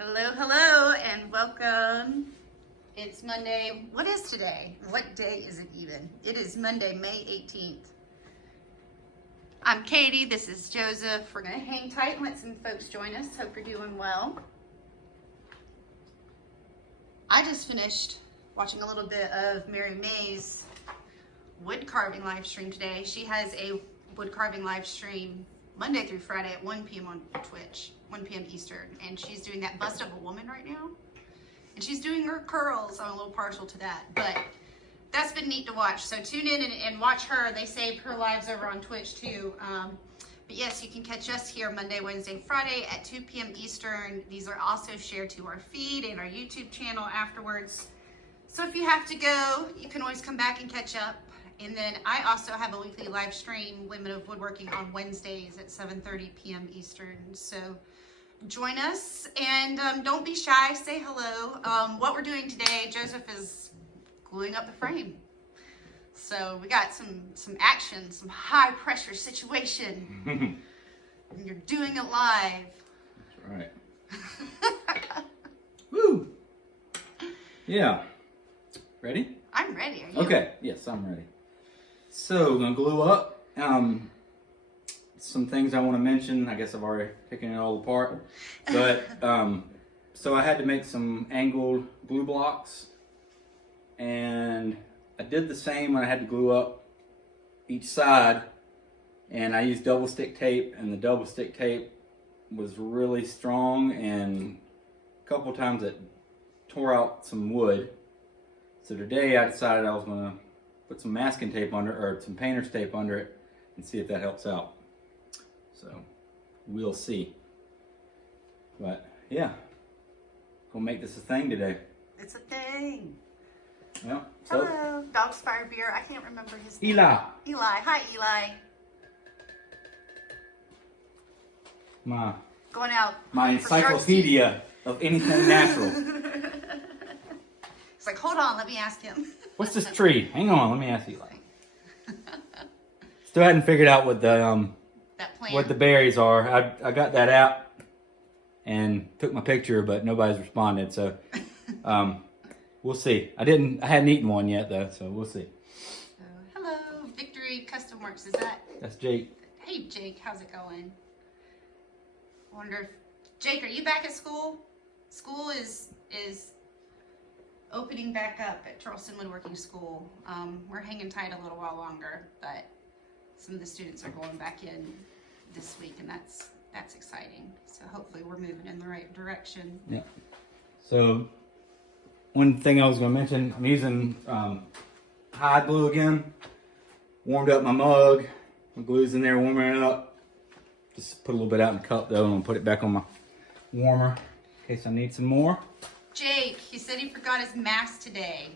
Hello, hello, and welcome. It's Monday. What is today? What day is it even? It is Monday, May 18th. I'm Katie. This is Joseph. We're going to hang tight and let some folks join us. Hope you're doing well. I just finished watching a little bit of Mary May's wood carving live stream today. She has a wood carving live stream Monday through Friday at 1 p.m. on Twitch, 1 p.m. Eastern, and she's doing that bust of a woman right now. And she's doing her curls. I'm a little partial to that, but that's been neat to watch. So tune in and watch her. They save her lives over on Twitch too. But yes, you can catch us here Monday, Wednesday, Friday at 2 p.m. Eastern. These are also shared to our feed and our YouTube channel afterwards. So if you have to go, you can always come back and catch up. And then I also have a weekly live stream, Women of Woodworking, on Wednesdays at 7:30 p.m. Eastern. So join us and don't be shy, say hello. What we're doing today, Joseph is gluing up the frame. So we got some action, some high pressure situation. And you're doing it live. That's right. Woo! Yeah. Ready? I'm ready. Are you? Okay. Yes, I'm ready. So we're gonna glue up. Some things I want to mention. I guess I've already taken it all apart. But so I had to make some angled glue blocks, and I did the same when I had to glue up each side. And I used double stick tape, and the double stick tape was really strong, and a couple times it tore out some wood. So today I decided I was going to put some masking tape under, or some painter's tape under it, and see if that helps out. So we'll see. But yeah, gonna make this a thing today. It's a thing. Yeah. So, hello, Dog's Fire Beer. I can't remember his name. Eli. Eli. Hi, Eli. Going out. My encyclopedia of anything natural. It's like, hold on, let me ask him. What's this tree? Hang on, let me ask Eli. Still hadn't figured out what the that plan. what the berries are. I got that app and took my picture, but nobody's responded. So we'll see. I hadn't eaten one yet though, so we'll see. Hello, Victory Custom Works. Is that? That's Jake. Hey Jake, how's it going? I wonder if Jake, are you back at school? School is opening back up at Charleston Woodworking School. We're hanging tight a little while longer, but some of the students are going back in this week, and that's exciting. So hopefully we're moving in the right direction. Yeah. So one thing I was going to mention, I'm using hide glue again. Warmed up my mug. My glue's in there warming it up. Just put a little bit out in the cup though, and I'll put it back on my warmer in case I need some more. Jake, he said he forgot his mask today.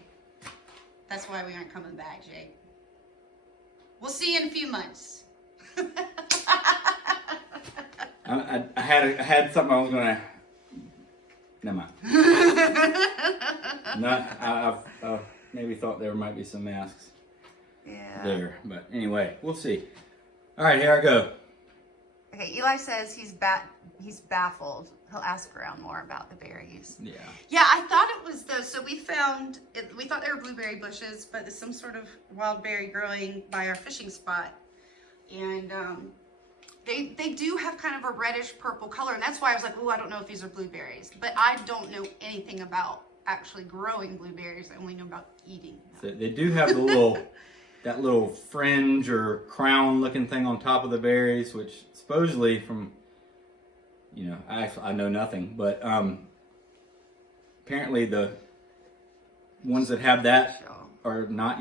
That's why we aren't coming back, Jake. We'll see you in a few months. I had something I was gonna. Never mind. I maybe thought there might be some masks there, but anyway, we'll see. All right, here I go. Okay, Eli says he's baffled. He'll ask around more about the berries. Yeah. Yeah, I thought it was those. So we thought they were blueberry bushes, but there's some sort of wild berry growing by our fishing spot. And they do have kind of a reddish purple color, and that's why I was like, oh, I don't know if these are blueberries. But I don't know anything about actually growing blueberries. I only know about eating them. So they do have the that little fringe or crown looking thing on top of the berries, which supposedly from, I know nothing, but apparently the ones that have that are not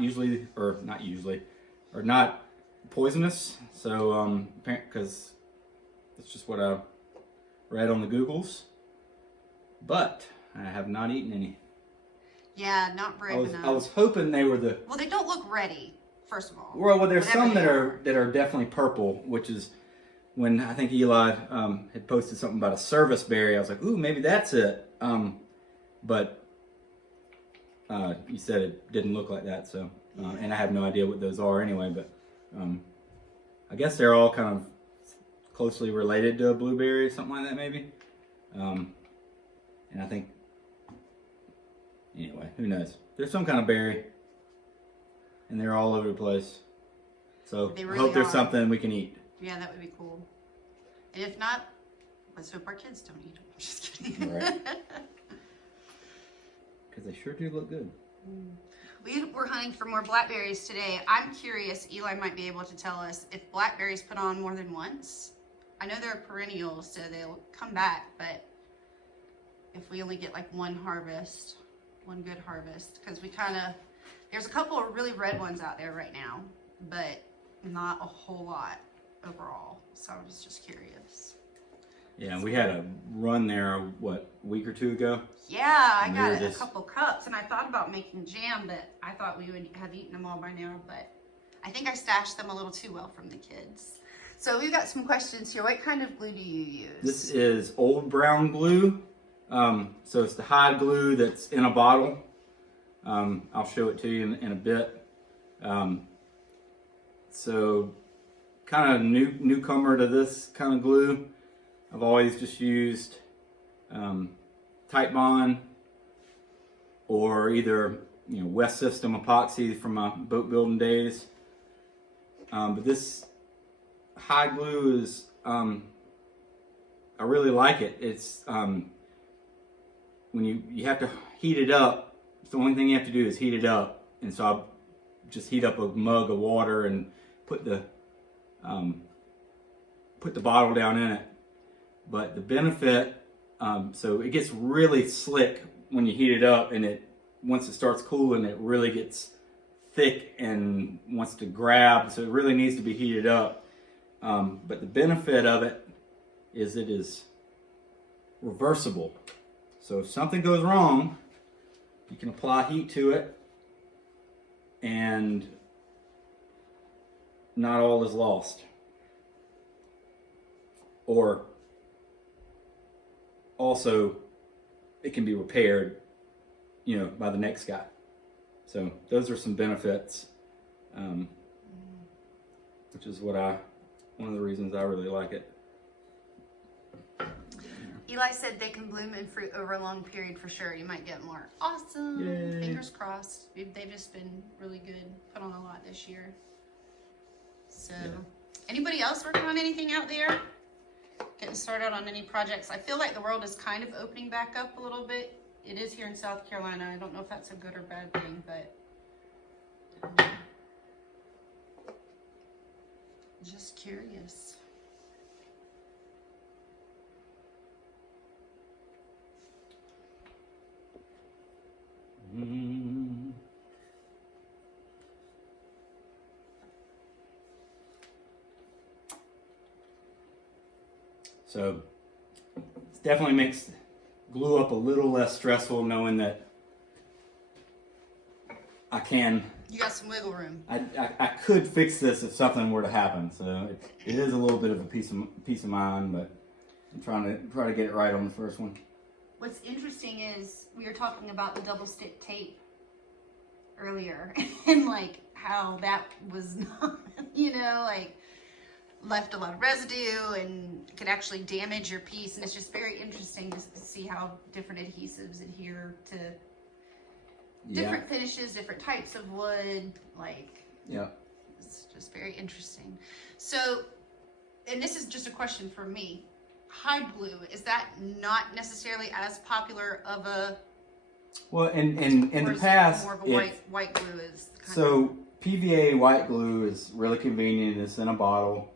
poisonous. So because that's just what I read on the Googles, but I have not eaten any. Yeah, not brave enough. I was hoping they were the. Well, they don't look ready. First of all. Well, there's some that are definitely purple, which is when I think Eli had posted something about a service berry. I was like, ooh, maybe that's it. But you said it didn't look like that, so and I have no idea what those are anyway. But I guess they're all kind of closely related to a blueberry, something like that, maybe. And I think, anyway, who knows? There's some kind of berry, and they're all over the place. So They I really hope there's are. something we can eat. Yeah, that would be cool. And if not, let's hope our kids don't eat them. Just kidding. Right. Because they sure do look good. We were hunting for more blackberries today. I'm curious, Eli might be able to tell us if blackberries put on more than once. I know they're perennials, so they'll come back, but if we only get like one harvest, one good harvest, because there's a couple of really red ones out there right now, but not a whole lot overall. So I was just curious. Yeah, we had a run there, what, a week or two ago? Yeah, I And got we were a couple cups, and I thought about making jam, but I thought we would have eaten them all by now, but I think I stashed them a little too well from the kids. So we've got some questions here. What kind of glue do you use? This is old brown glue. So it's the hide glue that's in a bottle. I'll show it to you in a bit. So kind of newcomer to this kind of glue. I've always just used Tight Bond or either West System epoxy from my boat building days. But this hide glue is I really like it. It's when you have to heat it up. The only thing you have to do is heat it up, and so I just heat up a mug of water and put the bottle down in it. But the benefit, so it gets really slick when you heat it up, and once it starts cooling, it really gets thick and wants to grab. So it really needs to be heated up. But the benefit of it is it is reversible. So if something goes wrong, you can apply heat to it, and not all is lost. Or also, it can be repaired, by the next guy. So those are some benefits, which is one of the reasons I really like it. Eli said they can bloom and fruit over a long period for sure. You might get more. Awesome. Yay. Fingers crossed. They've just been really good. Put on a lot this year. So, Anybody else working on anything out there? Getting started on any projects? I feel like the world is kind of opening back up a little bit. It is here in South Carolina. I don't know if that's a good or bad thing, but just curious. So it definitely makes glue up a little less stressful, knowing that I can. You got some wiggle room. I could fix this if something were to happen. So it is a little bit of a peace of mind, but I'm trying to get it right on the first one. What's interesting is we were talking about the double stick tape earlier, and like how that was not, left a lot of residue and could actually damage your piece. And it's just very interesting to see how different adhesives adhere to different finishes, different types of wood. It's just very interesting. So, and this is just a question for me. Hide glue, is that not necessarily as popular of a? Well, in the past, more of a white glue is. So PVA white glue is really convenient. It's in a bottle,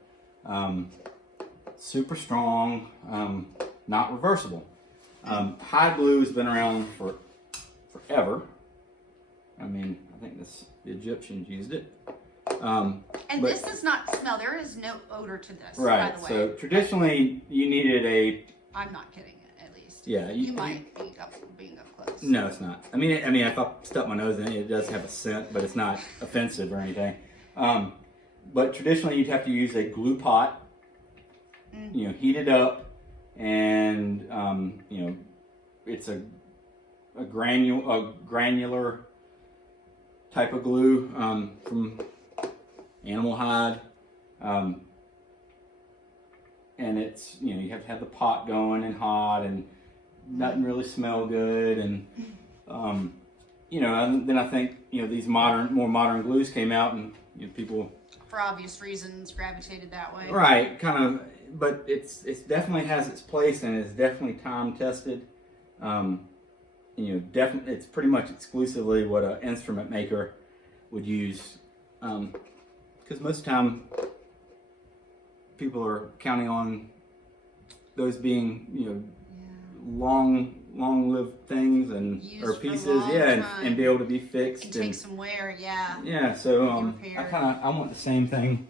super strong, not reversible. Hide glue has been around for forever. I mean, I think the Egyptians used it. And this does not smell. There is no odor to this. Right. By the way. So traditionally, you needed a. I'm not kidding. At least. Yeah. You might be being up close. No, it's not. I mean, if I stuck my nose in it, it does have a scent, but it's not offensive or anything. But traditionally, you'd have to use a glue pot. Heat it up, and it's a granular type of glue from animal hide, and it's you have to have the pot going and hot, and doesn't really smell good, and you know, and then I think, you know, these more modern glues came out, and you know, people, for obvious reasons, gravitated that way. right, kind of, but it's definitely has its place, and it's definitely time tested. You know, definitely, it's pretty much exclusively what an instrument maker would use, because most of the time people are counting on those being, you know, long-lived things and Used or for a pieces, long and time. be able to be fixed. Can take some wear, yeah. Yeah, so repaired. I want the same thing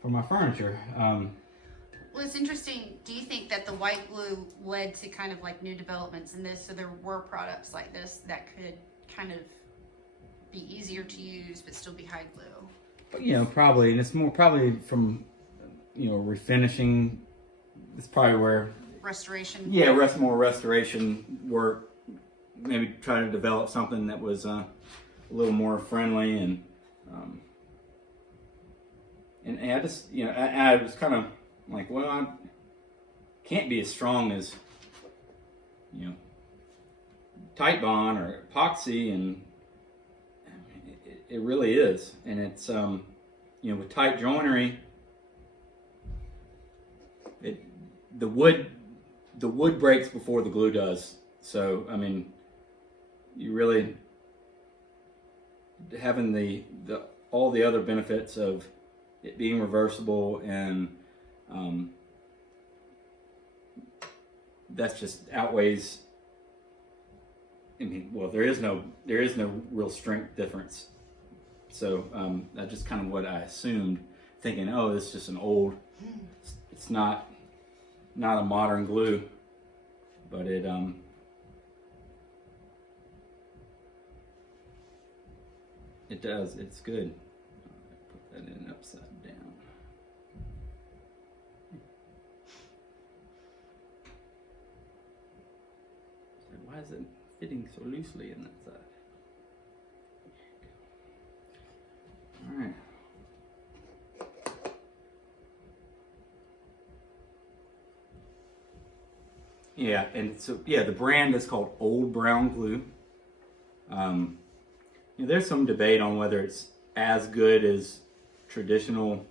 for my furniture. Well, it's interesting. Do you think that the white glue led to kind of like new developments in this? So there were products like this that could kind of be easier to use but still be high glue? You know, probably, and it's more probably from, you know, refinishing. It's probably where, Restoration. yeah, more restoration work. Maybe try to develop something that was a little more friendly, and I just, you know, I was kind of like, well, I can't be as strong as, you know, Tight Bond or epoxy, and it really is. And it's, you know, with tight joinery, the wood breaks before the glue does. So, I mean, you really having all the other benefits of it being reversible, and that's just outweighs. I mean, well, there is no real strength difference. So that's just kind of what I assumed, thinking, oh, it's just an old. It's not a modern glue, but it does. It's good. Put that in upside down. So why is it fitting so loosely in that side? All right. Yeah, and so yeah, the brand is called Old Brown Glue. You know, there's some debate on whether it's as good as traditional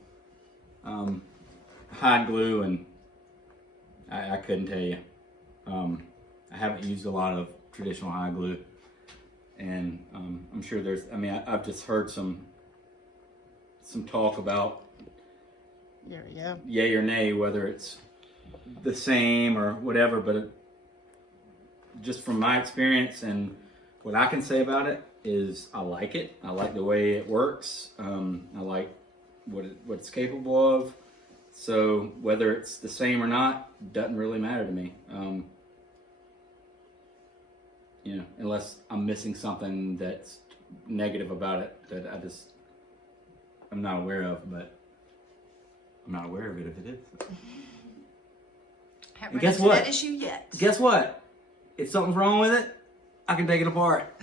hide glue, and I couldn't tell you. I haven't used a lot of traditional hide glue, and I'm sure there's. I mean, I've just heard some talk about yay or nay, whether it's the same or whatever, but just from my experience and what I can say about it is I like it. I like the way it works. I like what it's capable of. So whether it's the same or not doesn't really matter to me. You know, unless I'm missing something that's negative about it that I'm not aware of, but I'm not aware of it if it is. Haven't And guess run into what? that issue yet. Guess what? If something's wrong with it, I can take it apart,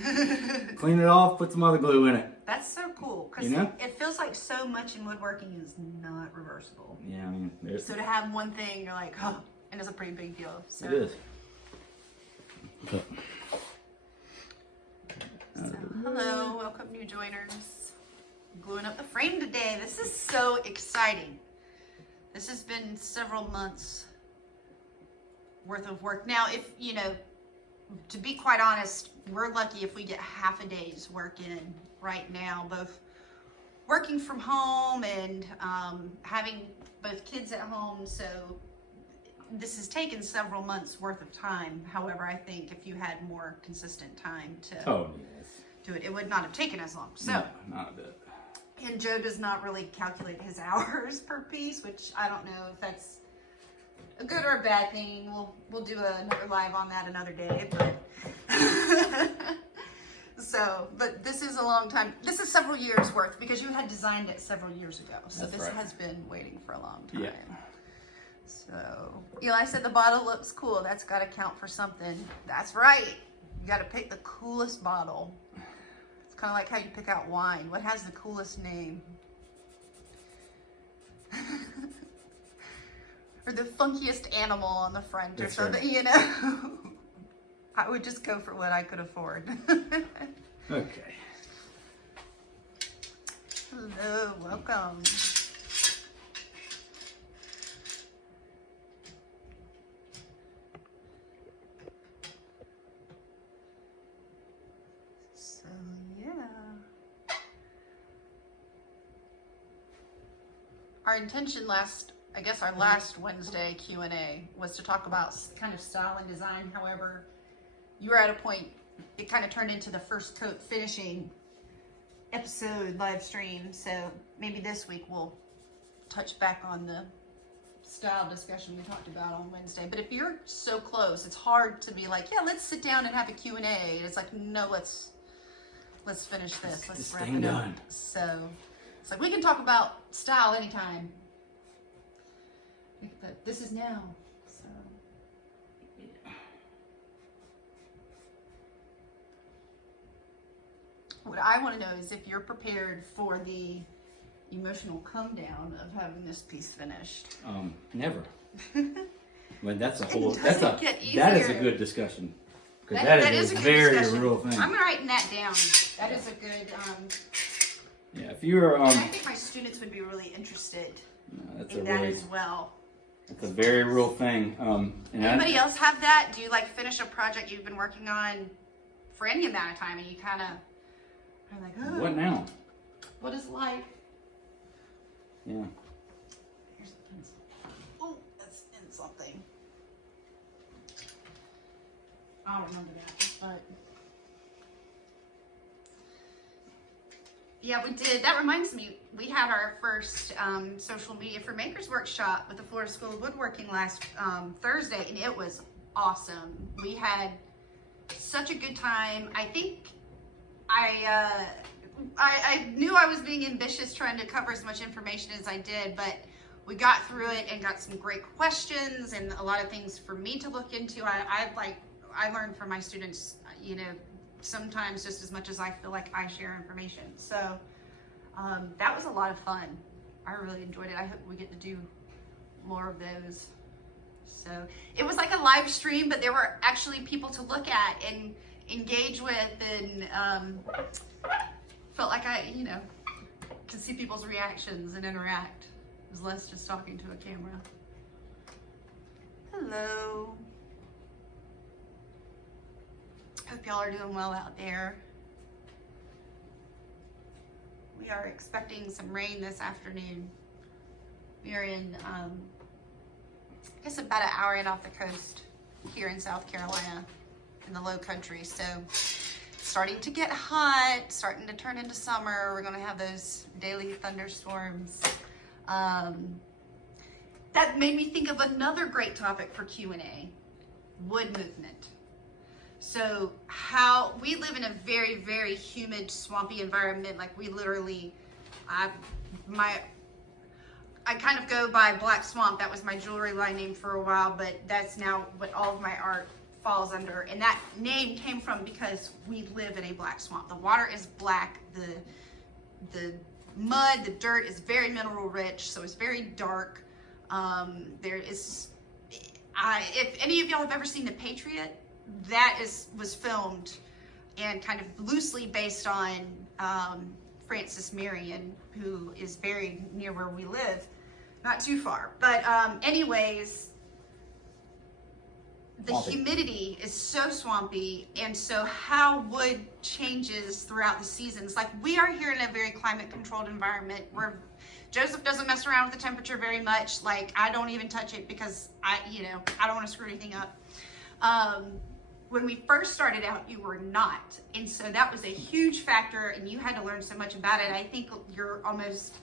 clean it off, put some other glue in it. That's so cool, because You know? it feels like so much in woodworking is not reversible. Yeah, I mean, So to have one thing, you're like, oh, and it's a pretty big deal. So, it is. so hello, welcome new joiners. Gluing up the frame today. This is so exciting. This has been several months worth of work. Now, if, you know, to be quite honest, we're lucky if we get half a day's work in right now, both working from home and having both kids at home. So this has taken several months worth of time. However, I think if you had more consistent time to do it, it would not have taken as long. So, no, not a bit. And Joe does not really calculate his hours per piece, which I don't know if that's a good or a bad thing. We'll do another live on that another day, but but this is a long time. This is several years worth because you had designed it several years ago. So That's this right. has been waiting for a long time. Yeah. So Eli said the bottle looks cool. That's got to count for something. That's right. You got to pick the coolest bottle. It's kind of like how you pick out wine. What has the coolest name? Or the funkiest animal on the front or That's something, right. you know? I would just go for what I could afford. Okay. Hello, welcome. So, yeah. Our intention our last Wednesday Q&A was to talk about kind of style and design. However, you were at a point, it kind of turned into the first coat finishing episode live stream. So maybe this week we'll touch back on the style discussion we talked about on Wednesday. But if you're so close, it's hard to be like, yeah, let's sit down and have a Q&A. It's like, no, let's finish this. Let's wrap it up. So it's like, we can talk about style anytime. But this is now. So what I want to know is if you're prepared for the emotional come down of having this piece finished. Never. But that's a whole. That is a good discussion. Because that is a very real thing. I'm writing that down. That is a good. Yeah, if you're. I think my students would be really interested in that as well. It's a very real thing. Anybody else have that? Do you like finish a project you've been working on for any amount of time and you kind of are like, oh, what now? What is life? Yeah. Here's the pencil. Oh, that's in something. I'll remember that. But yeah, we did. That reminds me, we had our first social media for makers workshop with the Florida School of Woodworking last Thursday, and it was awesome. We had such a good time. I think I knew I was being ambitious trying to cover as much information as I did, but we got through it and got some great questions and a lot of things for me to look into. I learned from my students, sometimes just as much as I feel like I share information. So that was a lot of fun. I really enjoyed it. I hope we get to do more of those. So it was like a live stream, but there were actually people to look at and engage with, and felt like I, could see people's reactions and interact. It was less just talking to a camera. Hello. Hope y'all are doing well out there. We are expecting some rain this afternoon. We are in, I guess about an hour in off the coast here in South Carolina in the low country. So it's starting to get hot, starting to turn into summer. We're gonna have those daily thunderstorms. That made me think of another great topic for Q&A, wood movement. So how we live in a very, very humid, swampy environment. Like we literally, I kind of go by Black Swamp. That was my jewelry line name for a while, but that's now what all of my art falls under. And that name came from because we live in a black swamp. The water is black. The mud, the dirt is very mineral rich, so it's very dark. There is, if any of y'all have ever seen The Patriot, that was filmed and kind of loosely based on Francis Marion, who is buried near where we live, not too far. But anyways, the humidity is so swampy, and so how wood changes throughout the seasons. Like we are here in a very climate controlled environment where Joseph doesn't mess around with the temperature very much. Like I don't even touch it because I don't want to screw anything up. When we first started out, you were not. And so that was a huge factor, and you had to learn so much about it. I think you're almost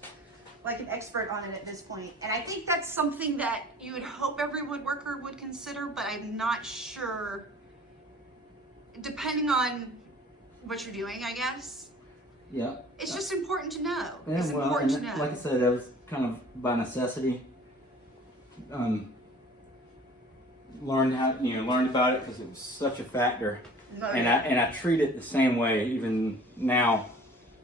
like an expert on it at this point. And I think that's something that you would hope every woodworker would consider, but I'm not sure, depending on what you're doing, I guess. Yeah. It's just important to know. Yeah, it's important to know. Like I said, that was kind of by necessity. Learned about it because it was such a factor, and I treat it the same way even now.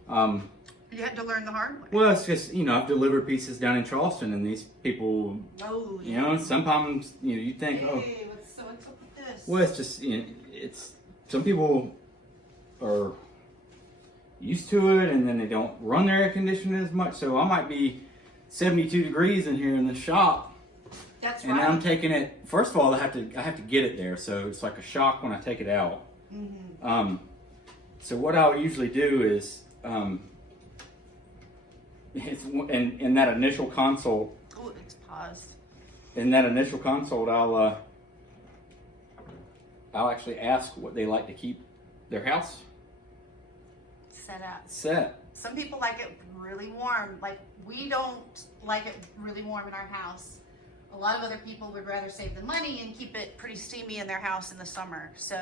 You had to learn the hard way. Well, it's just I've delivered pieces down in Charleston, and these people, sometimes you think, hey, what's up with this? Well, it's just it's some people are used to it, and then they don't run their air conditioner as much. So I might be 72 degrees in here in the shop. That's and right. I'm taking it. First of all, I have to get it there, so it's like a shock when I take it out. Mm-hmm. So what I'll usually do is, it's in that initial consult. Oh, it's paused. In that initial consult, I'll actually ask what they like to keep their house set. Some people like it really warm. Like, we don't like it really warm in our house. A lot of other people would rather save the money and keep it pretty steamy in their house in the summer. So,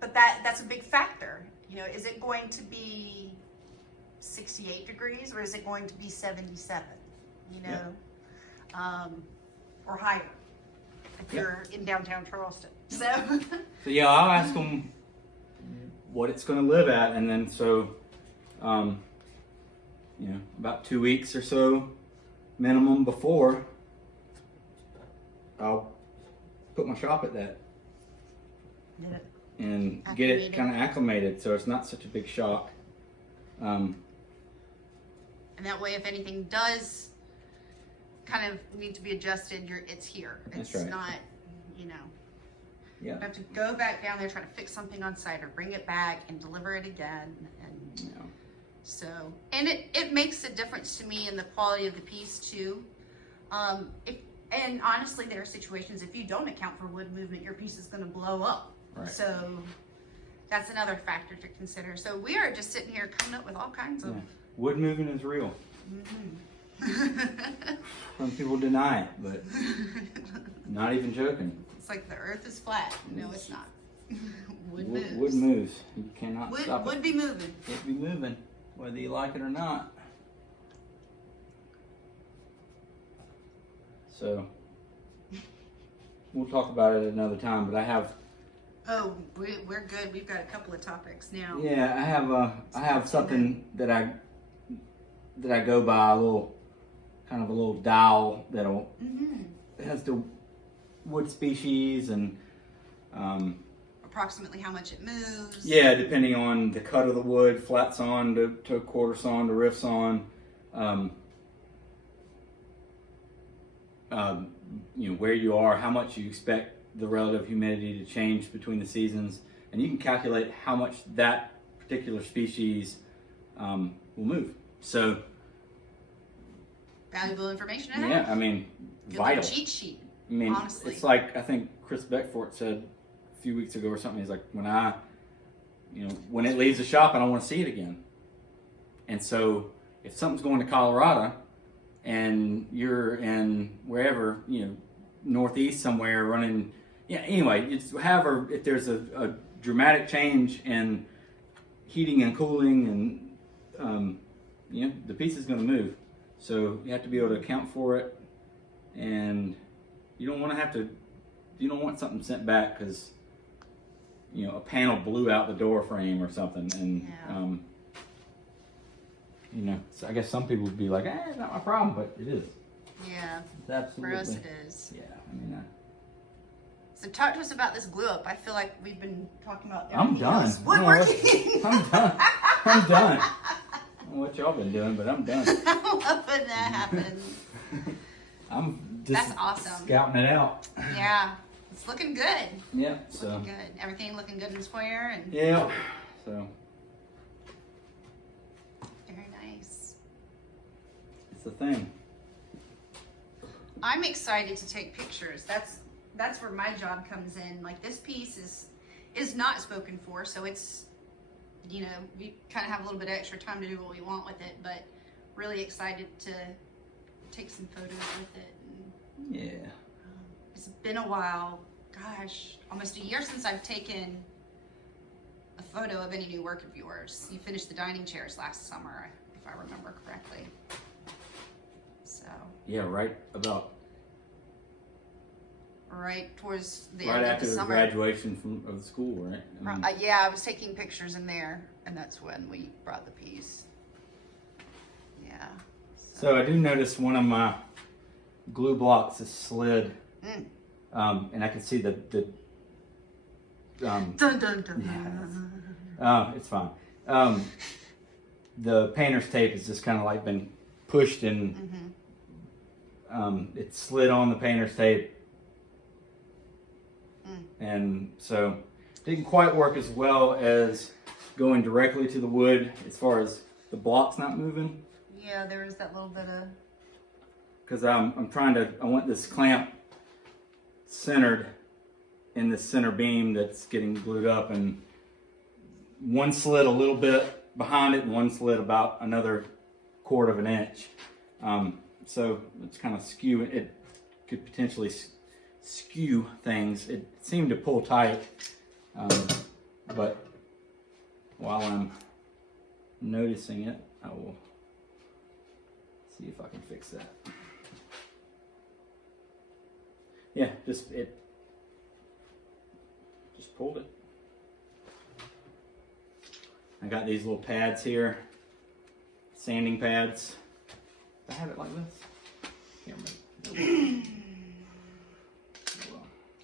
but that's a big factor. You know, is it going to be 68 degrees or is it going to be 77? You know, or higher if you're in downtown Charleston. So yeah, I'll ask them what it's going to live at, and then about 2 weeks or so minimum before, I'll put my shop at that and get it kind of acclimated, so it's not such a big shock. And that way, if anything does kind of need to be adjusted, it's here. It's not, you know. Yeah. You have to go back down there, try to fix something on site, or bring it back and deliver it again. And so, and it makes a difference to me in the quality of the piece too. And honestly, there are situations, if you don't account for wood movement, your piece is going to blow up. Right. So that's another factor to consider. So we are just sitting here coming up with all kinds of wood movement is real. Mm-hmm. Some people deny it, but not even joking. It's like the earth is flat. No, it's not. Wood moves. Wood moves. You cannot stop it. Wood be moving. Wood be moving, whether you like it or not. So we'll talk about it another time. But I have. Oh, we're good. We've got a couple of topics now. Yeah, I have something that I go by, a little dial that'll it has the wood species and approximately how much it moves. Yeah, depending on the cut of the wood, flat sawn to quarter sawn to rift sawn. Where you are, how much you expect the relative humidity to change between the seasons, and you can calculate how much that particular species will move. So valuable information to have. Yeah, I mean, Good vital. cheat sheet. I mean, honestly. It's like, I think Chris Beckford said a few weeks ago or something. He's like, when it leaves the shop, I don't want to see it again. And so, if something's going to Colorado, and you're in wherever, northeast somewhere running, anyway, however, if there's a dramatic change in heating and cooling, and the piece is going to move. So you have to be able to account for it, and you don't want something sent back because a panel blew out the door frame or something, and so I guess some people would be like, it's not my problem, but it is. Yeah. It's absolutely. For us, it is. Yeah, I mean. So talk to us about this glue up. I feel like we've been talking about. I'm done. Woodworking. I'm done. I'm done. I don't know what y'all been doing, but I'm done. I love when that happens. I'm just That's awesome. Scouting it out. Yeah, it's looking good. Yeah, so. Looking good. Everything looking good and square and. Yeah. So. Very nice. It's the thing. I'm excited to take pictures. That's where my job comes in. Like, this piece is not spoken for, so it's, we kind of have a little bit of extra time to do what we want with it, but really excited to take some photos with it. And, Yeah. it's been a while. Gosh, almost a year since I've taken a photo of any new work of yours. You finished the dining chairs last summer, if I remember correctly. So. Yeah, right Towards the right end of after the the summer. graduation of the school, right? I mean, Yeah, I was taking pictures in there, and that's when we brought the piece. Yeah. So I do notice one of my glue blocks is slid And I can see the Dun, dun, dun, dun. it's fine. The painter's tape has just kind of like been pushed and it slid on the painter's tape. And so it didn't quite work as well as going directly to the wood as far as the block's not moving. Yeah, there was that little bit of... Because I want this clamp centered in this center beam that's getting glued up, and one slid a little bit behind it and one slid about another quarter of an inch. So it's kind of skewing. It could potentially skew things. It seemed to pull tight, but while I'm noticing it, I will see if I can fix that. Yeah, just pulled it. I got these little pads here, sanding pads. Do I have it like this? Can't remember.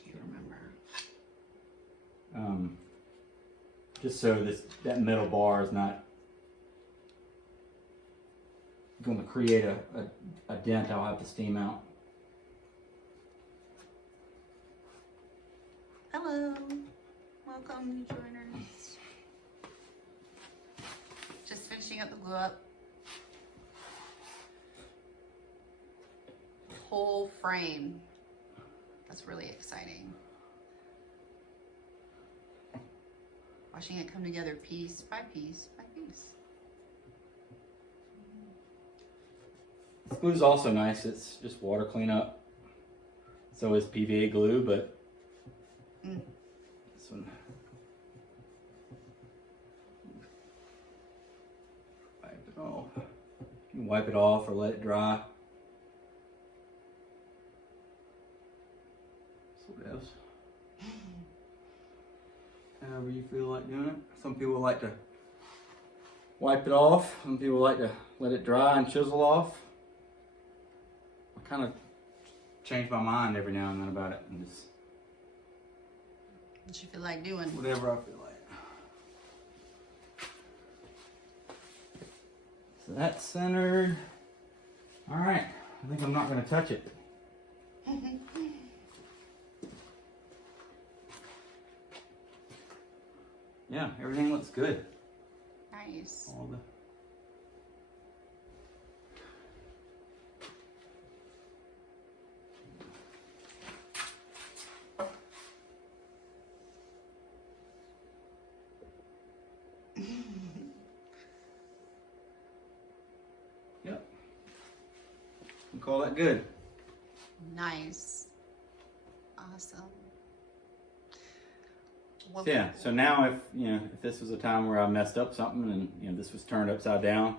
Can't remember. Just so that middle bar is not going to create a dent I'll have to steam out. Hello, welcome new joiners. Just finishing up the glue up. Whole frame. That's really exciting. Watching it come together piece by piece by piece. This glue is also nice. It's just water cleanup. So is PVA glue, but this one, wipe it off. You can wipe it off or let it dry. So it is. However you feel like doing it. Some people like to wipe it off. Some people like to let it dry and chisel off. I kind of change my mind every now and then about it and just What you feel like doing? whatever I feel like. So that's centered. All right, I think I'm not going to touch it. Yeah, everything looks good. Nice. All the Yep. We call that good. Nice. Awesome. What Yeah, so now if this was a time where I messed up something and this was turned upside down,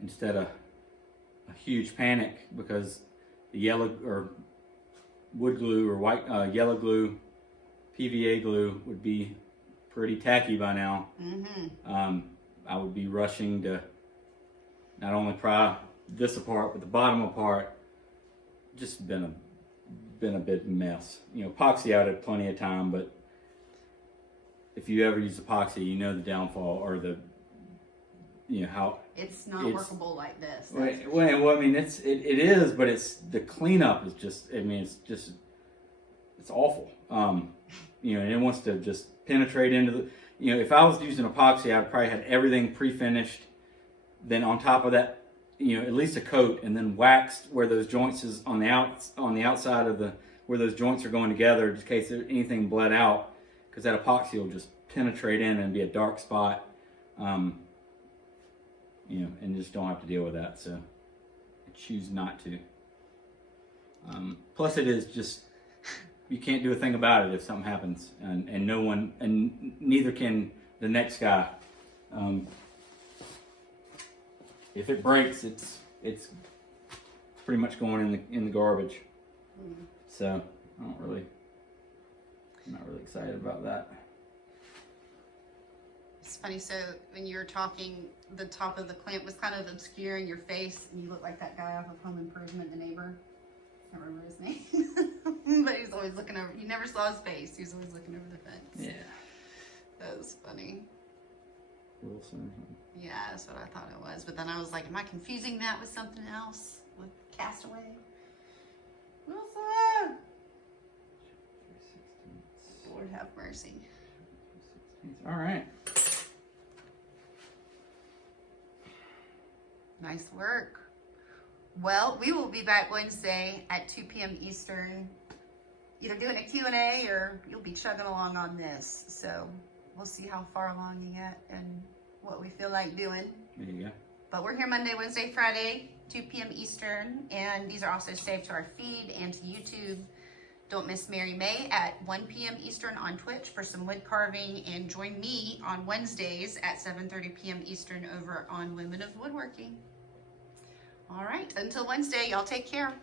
instead of a huge panic because the yellow or wood glue or white yellow glue, PVA glue would be pretty tacky by now. I would be rushing to not only pry this apart but the bottom apart. Just been a bit mess. Epoxy out at plenty of time, but if you ever use epoxy, you know the downfall or how it's not workable like this. Well, I mean, it is, but it's the cleanup is just. I mean, it's awful. And it wants to just penetrate into the. If I was using epoxy, I'd probably had everything pre-finished. Then on top of that, at least a coat, and then waxed where those joints is on the outside of where those joints are going together, just in case anything bled out. Because that epoxy will just penetrate in and be a dark spot, and just don't have to deal with that. So I choose not to. Plus, it is just you can't do a thing about it if something happens, and no one, and neither can the next guy. If it breaks, it's pretty much going in the garbage. So I'm not really excited about that. It's funny, so when you were talking, the top of the clamp was kind of obscuring your face, and you look like that guy off of Home Improvement, the neighbor. I can't remember his name. But he's always looking over. You never saw his face. He was always looking over the fence. Yeah. That was funny. Wilson. Yeah, that's what I thought it was. But then I was like, am I confusing that with something else? With Castaway? Wilson! Lord have mercy. All right. Nice work. Well, we will be back Wednesday at 2 p.m. Eastern, either doing a Q&A or you'll be chugging along on this. So we'll see how far along you get and what we feel like doing. There you go. But we're here Monday, Wednesday, Friday, 2 p.m. Eastern, and these are also saved to our feed and to YouTube. Don't miss Mary May at 1 p.m. Eastern on Twitch for some wood carving, and join me on Wednesdays at 7:30 p.m. Eastern over on Women of Woodworking. All right, until Wednesday, y'all take care.